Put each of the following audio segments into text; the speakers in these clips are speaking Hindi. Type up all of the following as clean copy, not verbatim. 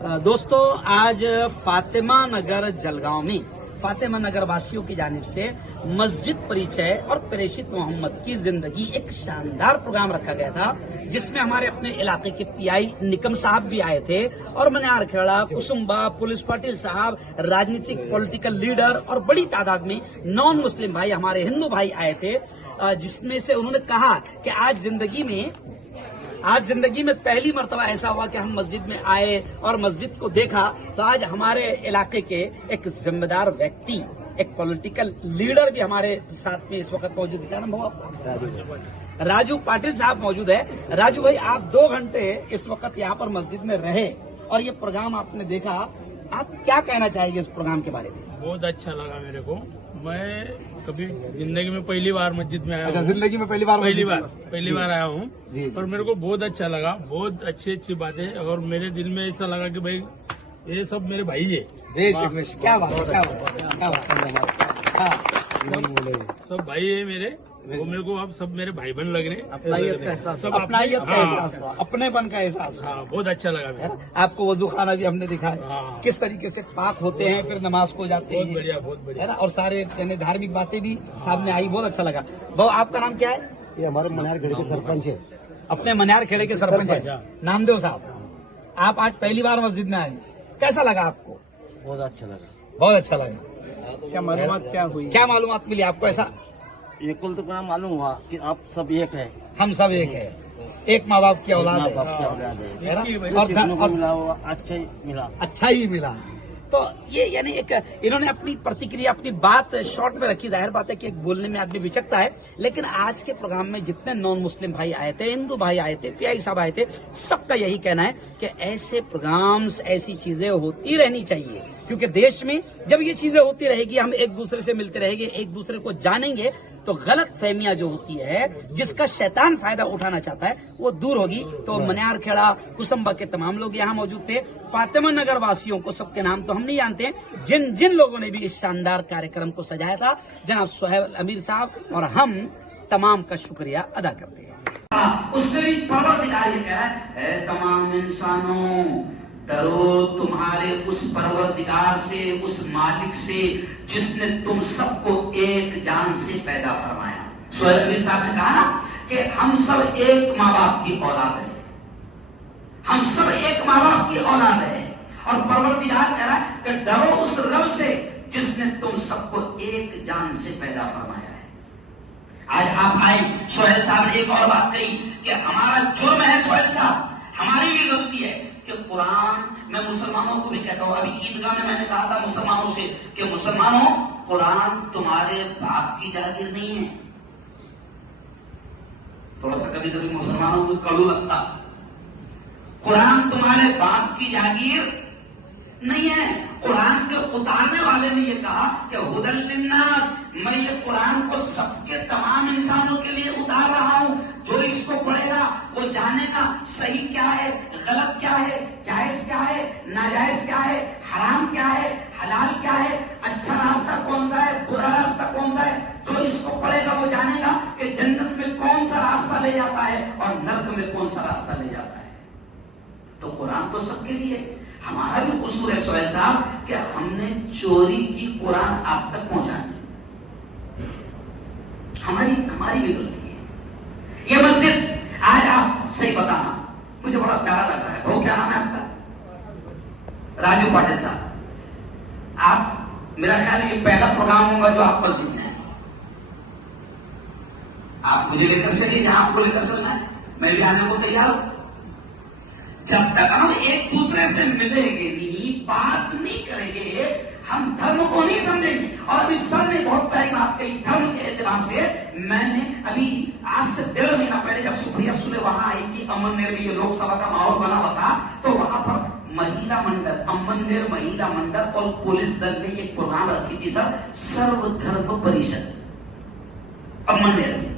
दोस्तों, आज फातिमा नगर जलगांव में फातिमा नगर वासियों की जानिब से मस्जिद परिचय और प्रेषित मोहम्मद की जिंदगी एक शानदार प्रोग्राम रखा गया था, जिसमें हमारे अपने इलाके के पीआई निकम साहब भी आए थे और मनियार खेड़ा, कुसुम्बा, पुलिस पाटिल साहब, राजनीतिक पॉलिटिकल लीडर और बड़ी तादाद में नॉन मुस्लिम भाई, हमारे हिंदू भाई आए थे, जिसमें से उन्होंने कहा कि आज जिंदगी में पहली मर्तबा ऐसा हुआ कि हम मस्जिद में आए और मस्जिद को देखा तो आज हमारे इलाके के एक जिम्मेदार व्यक्ति, एक पॉलिटिकल लीडर भी हमारे साथ में इस वक्त मौजूद है। क्या नाम हुआ? राजू पाटिल साहब मौजूद है। राजू भाई, आप 2 घंटे इस वक्त यहाँ पर मस्जिद में रहे और ये प्रोग्राम आपने देखा, आप क्या कहना चाहेंगे इस प्रोग्राम के बारे में? बहुत अच्छा लगा मेरे को। मैं कभी जिंदगी में पहली बार मस्जिद में आया हूँ। जिंदगी में पहली बार आया हूँ और मेरे को बहुत अच्छा लगा। बहुत अच्छी बातें और मेरे दिल में ऐसा लगा कि भाई ये सब मेरे भाई है। क्या बात, सब भाई है मेरे, वो मेरे को अब सब मेरे भाई बहन लग रहे। अपनाइयत का एहसास हुआ, अपनेपन का एहसास हुआ। हाँ, बहुत अच्छा लगा मेरे। आपको वजू खाना भी हमने दिखाया, किस तरीके से पाक होते हैं, फिर नमाज को जाते हैं। बहुत बढ़िया है ना, और सारे यानी धार्मिक बातें भी सामने आई, बहुत अच्छा लगा। भाऊ, आपका नाम क्या है? ये हमारे मनियार खेड़े के सरपंच है। अपने मनियार खेड़े के सरपंच है नामदेव साहब। आप आज पहली बार मस्जिद में आए, कैसा लगा आपको? बहुत अच्छा लगा। बहुत अच्छा लगा। क्या मालूमात मिली आपको? ऐसा ये कुल तो पूरा मालूम हुआ कि आप सब एक है, हम सब एक है, एक माँ बाप की औलाद है, और अच्छा ही मिला। तो ये यानी एक इन्होंने अपनी प्रतिक्रिया, अपनी बात शॉर्ट में रखी। जाहिर बात है कि एक बोलने में आदमी विचकता है, लेकिन आज के प्रोग्राम में जितने नॉन मुस्लिम भाई आए थे, हिंदू भाई आए थे, पीआई साहब आए थे, सबका यही कहना है कि ऐसे प्रोग्राम्स, ऐसी चीजें होती रहनी चाहिए, क्योंकि देश में जब ये चीजें होती रहेगी, हम एक दूसरे से मिलते रहेंगे, एक दूसरे को जानेंगे, तो गलत फहमियां जो होती है, जिसका शैतान फायदा उठाना चाहता है, वो दूर होगी। तो मनियार खेड़ा, कुसुम्बा के तमाम लोग यहाँ मौजूद थे। फातिमा नगर वासियों को सबके नाम तो हम नहीं जानते हैं, जिन लोगों ने भी इस शानदार कार्यक्रम को सजाया था, जनाब सोहेब अमीर साहब और हम तमाम का शुक्रिया अदा करते हैं। उसने भी परवरदिगार ये कहा है, तमाम इंसानों डरो तुम्हारे उस परवरदिगार से, उस मालिक से जिसने तुम सबको एक जान से पैदा फरमाया। सोहेब अमीर साहब ने कहा ना कि हम सब एक माँ बाप की औलाद है, हम सब एक माँ बाप की औलाद है, और परवरदिगार कह रहा है कि डरो उस रब से जिसने तुम सबको एक जान से पैदा फरमाया है। आज आप आए, सोहेब साहब ने एक और बात कही कि हमारा जुर्म है, सोहेब साहब हमारी भी गलती है कि कुरान, मैं मुसलमानों को भी कहता हूं, अभी ईदगाह में मैंने कहा था मुसलमानों से कि मुसलमानों, कुरान तुम्हारे बाप की जागीर नहीं है। थोड़ा सा कभी कभी मुसलमानों को कड़ू लगता, कुरान तुम्हारे बाप की जागीर नहीं है। कुरान के उतारने वाले ने यह कहा कि हुदल लिन्नास, मैं ये कुरान को सबके तमाम इंसानों के लिए उतार रहा हूं। जो इसको पढ़ेगा वो जानेगा सही क्या है, गलत क्या है, जायज क्या है, नाजायज क्या है, हराम क्या है, हलाल क्या है, अच्छा रास्ता कौन सा है, बुरा रास्ता कौन सा है। जो इसको पढ़ेगा वो जानेगा कि जन्नत में कौन सा रास्ता ले जाता है और नर्क में कौन सा रास्ता ले जाता है। तो कुरान तो सबके लिए। हमारा भी कसूर है सोहेब साहब कि हमने चोरी की कुरान आप तक पहुंचानी, हमारी भी गलती है। ये मस्जिद आज आप सही बताना, मुझे बड़ा प्यारा लग रहा है। वो क्या नाम है आपका? राजू पाटिल साहब। आप, मेरा ख्याल ये पहला प्रोग्राम होगा जो आप मस्जिद में हैं। आप मुझे लेकर चलिए जहां आपको लेकर चलना है, मैं भी आने को तैयार हूं। जब तक हम एक दूसरे से मिलेंगे नहीं, बात नहीं करेंगे, हम धर्म को नहीं समझेंगे। और अभी सर ने बहुत प्यारी बात कही धर्म के एतबार से। मैंने अभी आज से 1.5 महीना पहले जब सुप्रिया सुले वहां आई थी, अमननेर में ये लोकसभा का माहौल बना हुआ था, तो वहां पर महिला मंडल, अमननेर महिला मंडल और पुलिस दल ने एक प्रोग्राम रखी थी सर, सर्वधर्म परिषद अमननेर में,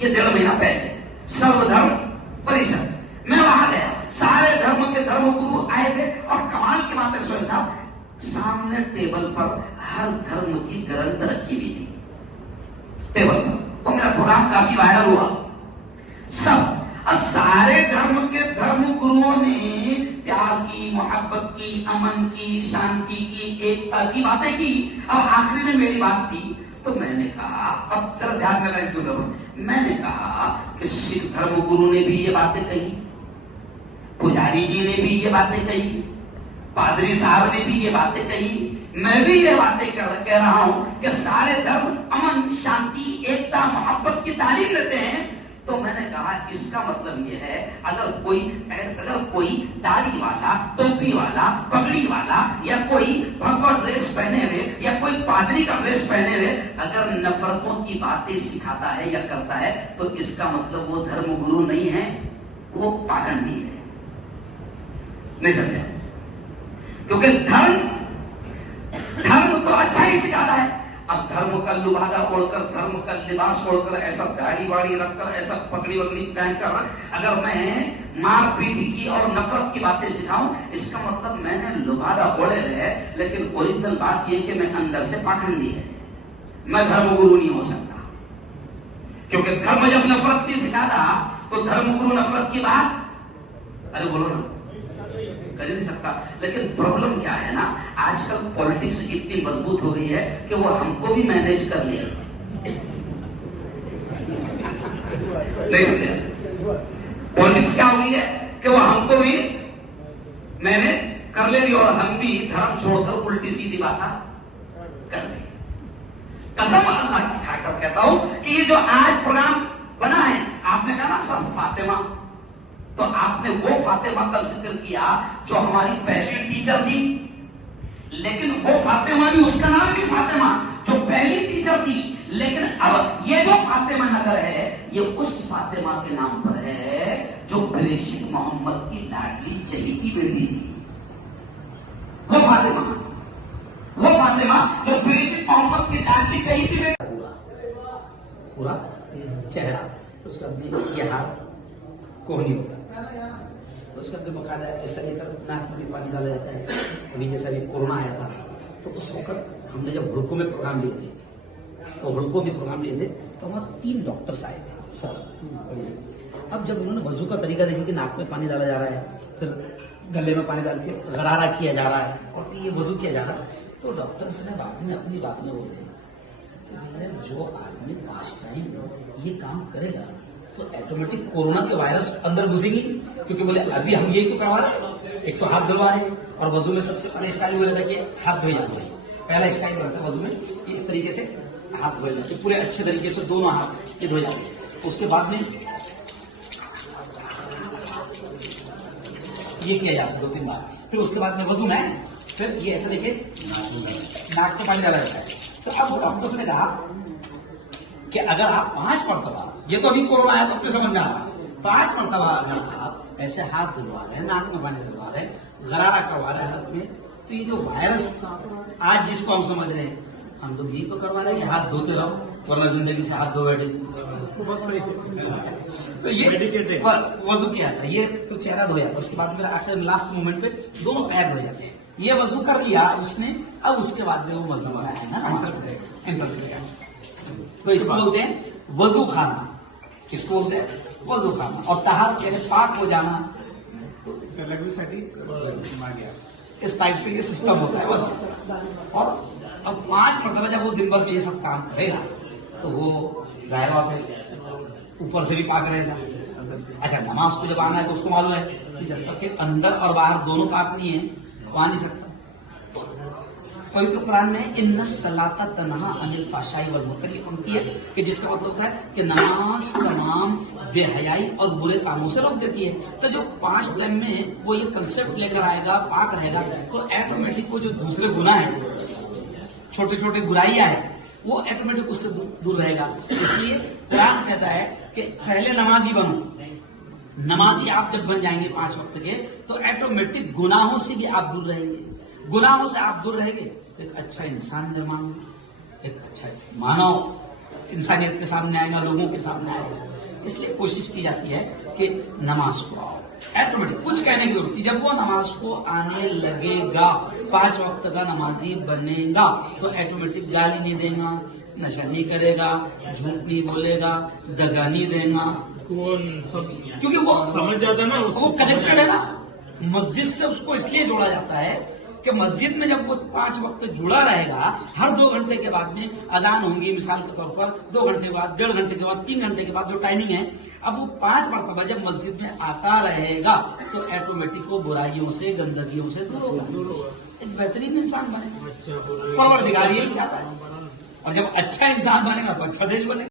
ये 1.5 महीना पहले सर्वधर्म परिषद। मैं वहां गया, सारे धर्म के धर्मगुरु आए थे और कमाल की बात है सोहेब साहब, सामने टेबल पर हर धर्म की ग्रंथ रखी हुई थी टेबल पर। तो मेरा प्रोग्राम काफी वायरल हुआ सब, और सारे धर्म के धर्म गुरुओं ने प्यार की, मोहब्बत की, अमन की, शांति की, एकता की बातें की। अब आखिरी में मेरी बात थी तो मैंने कहा, अब जरा ध्यान में नहीं सुनो, मैंने कहा कि सिख धर्म गुरु ने भी ये बातें कही, पुजारी जी ने भी ये बातें कही, पादरी साहब ने भी ये बातें कही, मैं भी ये बातें कह रहा हूं कि सारे धर्म अमन, शांति, एकता, मोहब्बत की तालीम लेते हैं। तो मैंने कहा इसका मतलब ये है, अगर कोई दाढ़ी वाला, टोपी वाला, पगड़ी वाला या कोई भगवा ड्रेस पहने हुए या कोई पादरी का ड्रेस पहने हुए अगर नफरतों की बातें सिखाता है या करता है तो इसका मतलब वो धर्म गुरु नहीं है, वो पाखंडी है। नहीं समझे? क्योंकि धर्म तो अच्छा ही सिखाता है। अब धर्म का लुबादा ओढ़कर, धर्म का लिबास ओढ़कर, ऐसा दाढ़ी वाड़ी रखकर, ऐसा पगड़ी वगड़ी पहनकर अगर मैं मार पीट की और नफरत की बातें सिखाऊं, इसका मतलब मैंने लुबादा ओढ़े रहे, लेकिन ओरिजिनल बात यह कि मैं अंदर से पाखंडी है। मैं धर्म गुरु नहीं हो सकता, क्योंकि धर्म जब नफरत नहीं सिखाता तो धर्म गुरु नफरत की बात, अरे बोलो ना, कर नहीं सकता। लेकिन प्रॉब्लम क्या है ना, आजकल पॉलिटिक्स इतनी मजबूत हो गई है कि वो हमको भी मैनेज कर लिया। नहीं समझे? पॉलिटिक्स क्या हो गई है कि वो हमको भी मैनेज कर ले रही और हम भी धर्म छोड़कर उल्टी सीधी बात कर रहे। कसम अल्लाह की खाकर कहता हूं कि ये जो आज प्रोग्राम बना है, आपने कहा ना सब फातिमा, तो आपने वो फातिमा का जिक्र किया जो हमारी पहली टीचर थी, लेकिन वो फातिमा भी, उसका नाम भी फातिमा, जो पहली टीचर थी। लेकिन अब ये जो फातिमा नगर है, ये उस फातिमा के नाम पर है जो प्रेषित मोहम्मद की लाडली चहेती बेटी थी। वो फातिमा जो प्रेषित मोहम्मद की लाडली चहेती बेटी, पूरा चेहरा, उसका ये हाथ कोहनी होता है, तो उसका अंदर बकायदा ऐसा लेकर नाक में भी पानी डाला जाता है। अभी जैसा भी कोरोना आया था तो उस वक्त हमने जब हुड़कों में प्रोग्राम लिए थे, तो हुड़कों में प्रोग्राम लिए थे तो वहां 3 डॉक्टर्स आए थे सर। अब जब उन्होंने वजू का तरीका देखा कि नाक में पानी डाला जा रहा है, फिर गले में पानी डाल के गरारा किया जा रहा है और ये वजू किया जा रहा है, तो डॉक्टर्स ने बाद में अपनी बात में बोले कि जो आदमी 5 टाइम ये काम करेगा तो ऑटोमेटिक कोरोना के वायरस अंदर घुसेंगी, क्योंकि बोले अभी हम यही तो करवा रहे हैं, एक तो हाथ धुलवा रहे हैं और वजू में सबसे पहले स्टाइल हो जाता है कि हाथ धोए जाते हैं। पहला स्टाइल रहता है वजू में कि इस तरीके से हाथ धोए जाते हैं, पूरे अच्छे तरीके से दोनों हाथ ये धोए जाते हैं। उसके बाद में ये किया जाता है 2-3 बार, फिर उसके बाद में वजू में फिर ये ऐसा देखिए नाक में पानी डाला जाता है। तो अब डॉक्टर्स ने कहा कि अगर आप 5 मरतबा, ये तो अभी कोरोना आया तो अपने समझ में आ रहा, 5 मरतबा अगर आप ऐसे हाथ धुलवा रहे हैं, नाक में पानी धुलवा रहे हैं, गरारा करवा रहे हैं हाथ में, तो ये जो वायरस आज जिसको हम समझ रहे हैं, हम तो यही तो करवा रहे हैं कि हाथ धोते रहो, वरना जिंदगी से हाथ धो बैठे। तो ये वजू किया था, ये तो चेहरा धोया था, उसके बाद फिर आखिर लास्ट मोमेंट पे दोनों पैर धोए जाते हैं। ये वजू कर लिया उसने, अब उसके बाद में वो वजू बनाया है ना, तो इसको बोलते हैं वजू खाना, इसको बोलते हैं वजू खाना। और तहारत यानी पाक हो जाना, इस टाइप से ये सिस्टम होता है वजू। और अब 5 मरतबा जब वो दिन भर में ये सब काम करेगा तो वो जाहिर बात है ऊपर से भी पाक रहेगा। अच्छा, नमाज को जब आना है तो उसको मालूम है कि जब तक के अंदर और बाहर दोनों पाक नहीं है तो आ नहीं सकता। पवित्र कुरान में इन्ना सलाता तनहा अनिल फाशाई वल मुनकर ये पंक्ति है कि जिसका मतलब होता है कि नमाज तमाम बेहयाई और बुरे कामों से रोक देती है। तो जो 5 टाइम में वो ये कंसेप्ट लेकर आएगा, पाक रहेगा, तो ऑटोमेटिक वो जो दूसरे गुनाह है, छोटे छोटे बुराइयां है, वो ऑटोमेटिक उससे दूर रहेगा। इसलिए कुरान कहता है कि पहले नमाजी बनो। नमाजी आप जब बन जाएंगे 5 वक्त के, तो ऑटोमेटिक गुनाहों से भी आप दूर रहेंगे। गुनाहों से आप दूर रहेंगे, एक अच्छा इंसान निर्माण, एक अच्छा मानव इंसानियत के सामने आएगा, लोगों के सामने आएगा। इसलिए कोशिश की जाती है कि नमाज को आओ, ऑटोमेटिक कुछ कहने की जरूरत नहीं। जब वो नमाज को आने लगेगा, 5 वक्त का नमाजी बनेगा, तो ऑटोमेटिक गाली नहीं देगा, नशा नहीं करेगा, झूठ नहीं बोलेगा, दगा नहीं देगा, वो सब क्योंकि वो समझ जाता ना, वो कनेक्टेड है ना। मस्जिद से उसको इसलिए जोड़ा जाता है कि मस्जिद में जब वो 5 वक्त जुड़ा रहेगा, हर 2 घंटे के बाद में अजान होंगी, मिसाल के तौर पर 2 घंटे के बाद, 1.5 घंटे के बाद, 3 घंटे के बाद जो टाइमिंग है, अब वो 5 मरतबा जब मस्जिद में आता रहेगा तो ऑटोमेटिक वो बुराइयों से, गंदगियों से दूर होगा, एक बेहतरीन इंसान बनेगा। परवरदिगार यही चाहता है। और जब अच्छा इंसान बनेगा तो अच्छा देश बनेगा।